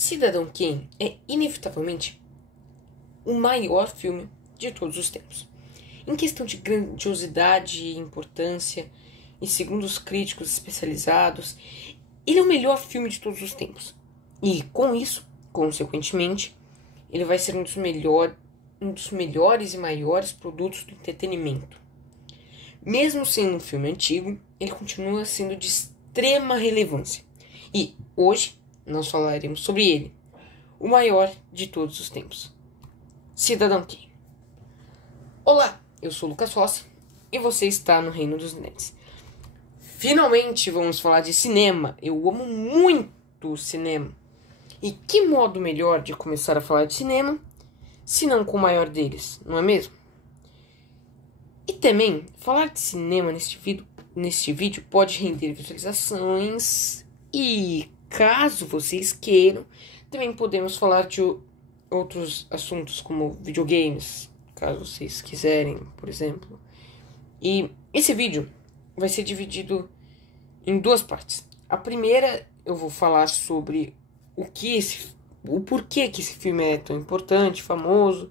Cidadão Kane é inevitavelmente o maior filme de todos os tempos. Em questão de grandiosidade e importância, e segundo os críticos especializados, ele é o melhor filme de todos os tempos. E com isso, consequentemente, ele vai ser um dos melhores e maiores produtos do entretenimento. Mesmo sendo um filme antigo, ele continua sendo de extrema relevância. E hoje nós falaremos sobre ele, o maior de todos os tempos, Cidadão Kane. Olá, eu sou o Lucas Rossi e você está no Reino dos Nerds. Finalmente vamos falar de cinema. Eu amo muito cinema. E que modo melhor de começar a falar de cinema, se não com o maior deles, não é mesmo? E também, falar de cinema neste vídeo pode render visualizações e, caso vocês queiram, também podemos falar de outros assuntos como videogames, caso vocês quiserem, por exemplo. E esse vídeo vai ser dividido em duas partes. A primeira eu vou falar sobre o porquê que esse filme é tão importante, famoso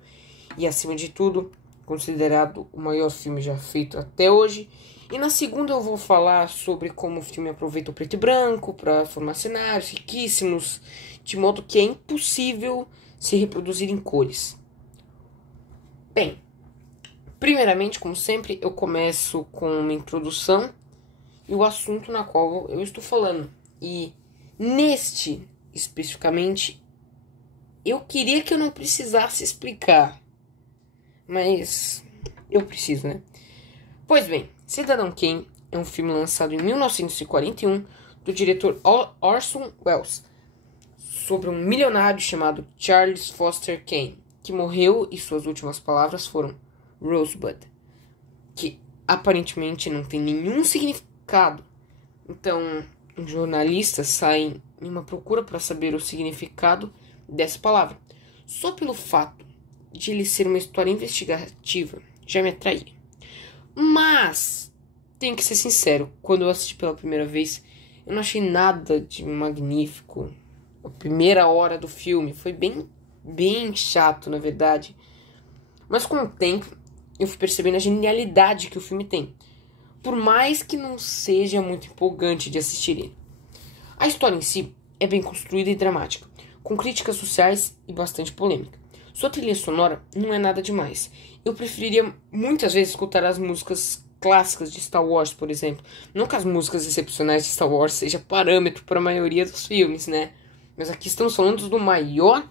e, acima de tudo, considerado o maior filme já feito até hoje. E na segunda eu vou falar sobre como o filme aproveita o preto e branco para formar cenários riquíssimos, de modo que é impossível se reproduzir em cores. Bem, primeiramente, como sempre, eu começo com uma introdução e o assunto na qual eu estou falando. E neste, especificamente, eu queria que eu não precisasse explicar, mas eu preciso, né? Pois bem, Cidadão Kane é um filme lançado em 1941 do diretor Orson Welles, sobre um milionário chamado Charles Foster Kane, que morreu e suas últimas palavras foram Rosebud, que aparentemente não tem nenhum significado. Então, os jornalistas saem em uma procura para saber o significado dessa palavra. Só pelo fato de ele ser uma história investigativa já me atraía. Mas, tenho que ser sincero, quando eu assisti pela primeira vez, eu não achei nada de magnífico. A primeira hora do filme foi bem chato, na verdade. Mas com o tempo, eu fui percebendo a genialidade que o filme tem, por mais que não seja muito empolgante de assistir ele. A história em si é bem construída e dramática, com críticas sociais e bastante polêmica. Sua trilha sonora não é nada demais. Eu preferiria muitas vezes escutar as músicas clássicas de Star Wars, por exemplo. Não que as músicas excepcionais de Star Wars seja parâmetro para a maioria dos filmes, né? Mas aqui estamos falando do maior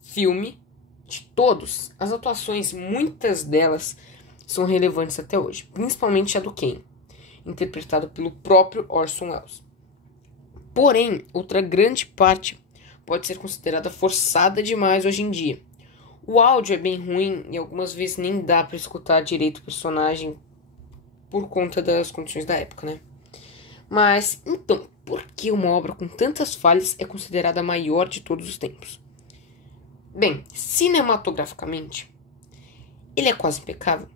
filme de todos. As atuações, muitas delas, são relevantes até hoje, principalmente a do Kane, interpretado pelo próprio Orson Welles. Porém, outra grande parte pode ser considerada forçada demais hoje em dia. O áudio é bem ruim e algumas vezes nem dá para escutar direito o personagem por conta das condições da época, né? Mas, então, por que uma obra com tantas falhas é considerada a maior de todos os tempos? Bem, cinematograficamente, ele é quase impecável.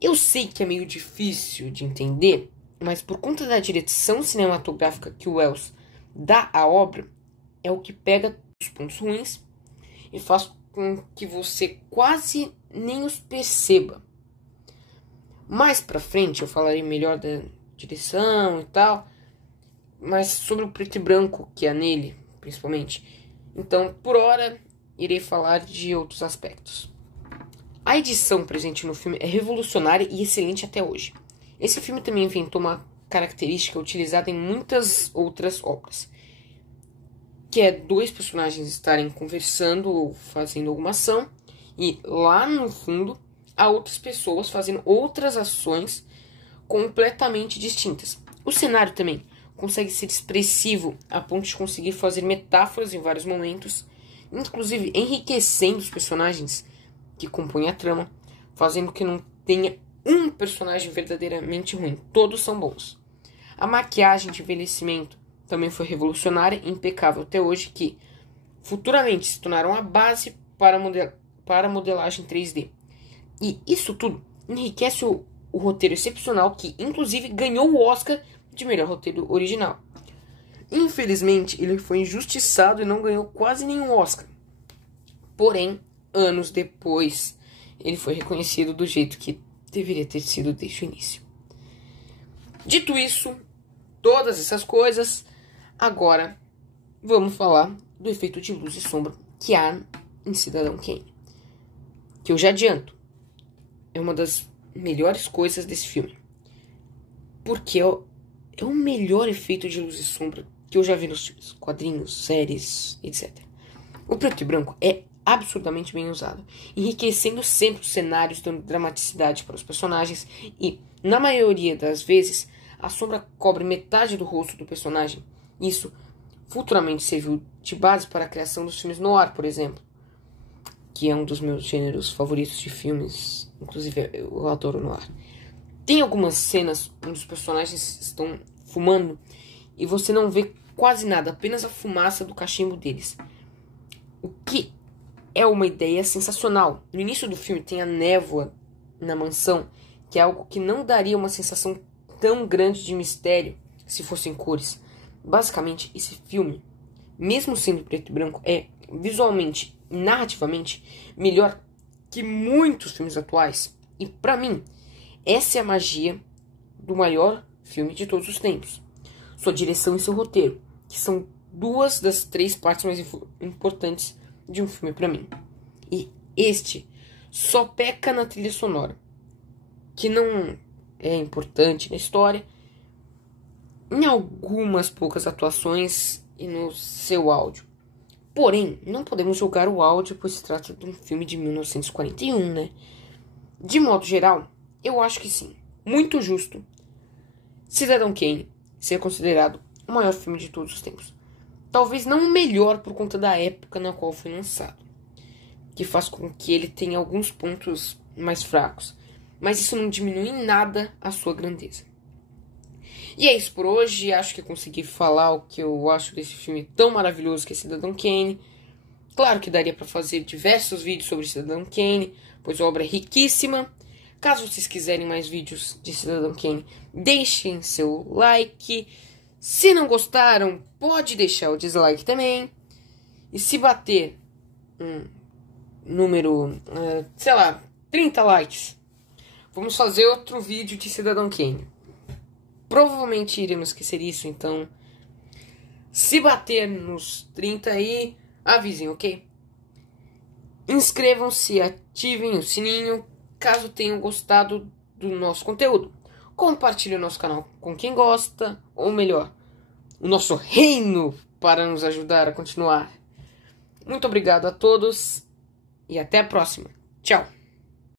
Eu sei que é meio difícil de entender, mas por conta da direção cinematográfica que o Welles dá à obra, é o que pega os pontos ruins e faz com que você quase nem os perceba. Mais pra frente eu falarei melhor da direção e tal, mas sobre o preto e branco que há nele, principalmente. Então, por hora, irei falar de outros aspectos. A edição presente no filme é revolucionária e excelente até hoje. Esse filme também inventou uma característica utilizada em muitas outras obras, que é dois personagens estarem conversando ou fazendo alguma ação, e lá no fundo há outras pessoas fazendo outras ações completamente distintas. O cenário também consegue ser expressivo a ponto de conseguir fazer metáforas em vários momentos, inclusive enriquecendo os personagens que compõem a trama, fazendo que não tenha um personagem verdadeiramente ruim. Todos são bons. A maquiagem de envelhecimento também foi revolucionária e impecável até hoje, que futuramente se tornaram a base para a modelagem 3D. E isso tudo enriquece o roteiro excepcional, que inclusive ganhou o Oscar de melhor roteiro original. Infelizmente, ele foi injustiçado e não ganhou quase nenhum Oscar. Porém, anos depois, ele foi reconhecido do jeito que deveria ter sido desde o início. Dito isso, todas essas coisas, agora vamos falar do efeito de luz e sombra que há em Cidadão Kane. Que eu já adianto, é uma das melhores coisas desse filme. Porque é o melhor efeito de luz e sombra que eu já vi nos filmes, quadrinhos, séries, etc. O preto e branco é absurdamente bem usado, enriquecendo sempre os cenários, dando dramaticidade para os personagens e, na maioria das vezes, a sombra cobre metade do rosto do personagem. Isso futuramente serviu de base para a criação dos filmes noir, por exemplo, que é um dos meus gêneros favoritos de filmes, inclusive eu adoro noir. Tem algumas cenas onde os personagens estão fumando e você não vê quase nada, apenas a fumaça do cachimbo deles. O que é uma ideia sensacional. No início do filme tem a névoa na mansão, que é algo que não daria uma sensação tão grande de mistério se fossem cores. Basicamente, esse filme, mesmo sendo preto e branco, é visualmente e narrativamente melhor que muitos filmes atuais. E pra mim, essa é a magia do maior filme de todos os tempos. Sua direção e seu roteiro, que são duas das três partes mais importantes de um filme pra mim. E este só peca na trilha sonora, que não é importante na história, em algumas poucas atuações e no seu áudio. Porém, não podemos julgar o áudio, pois se trata de um filme de 1941, né? De modo geral, eu acho que sim. Muito justo Cidadão Kane ser considerado o maior filme de todos os tempos. Talvez não o melhor por conta da época na qual foi lançado, que faz com que ele tenha alguns pontos mais fracos, mas isso não diminui em nada a sua grandeza. E é isso por hoje, acho que consegui falar o que eu acho desse filme tão maravilhoso que é Cidadão Kane. Claro que daria para fazer diversos vídeos sobre Cidadão Kane, pois a obra é riquíssima. Caso vocês quiserem mais vídeos de Cidadão Kane, deixem seu like. Se não gostaram, pode deixar o dislike também. E se bater um número, 30 likes, vamos fazer outro vídeo de Cidadão Kane. Provavelmente iremos esquecer isso, então se bater nos 30 aí, avisem, ok? Inscrevam-se, ativem o sininho, caso tenham gostado do nosso conteúdo. Compartilhe o nosso canal com quem gosta, ou melhor, o nosso reino, para nos ajudar a continuar. Muito obrigado a todos e até a próxima. Tchau!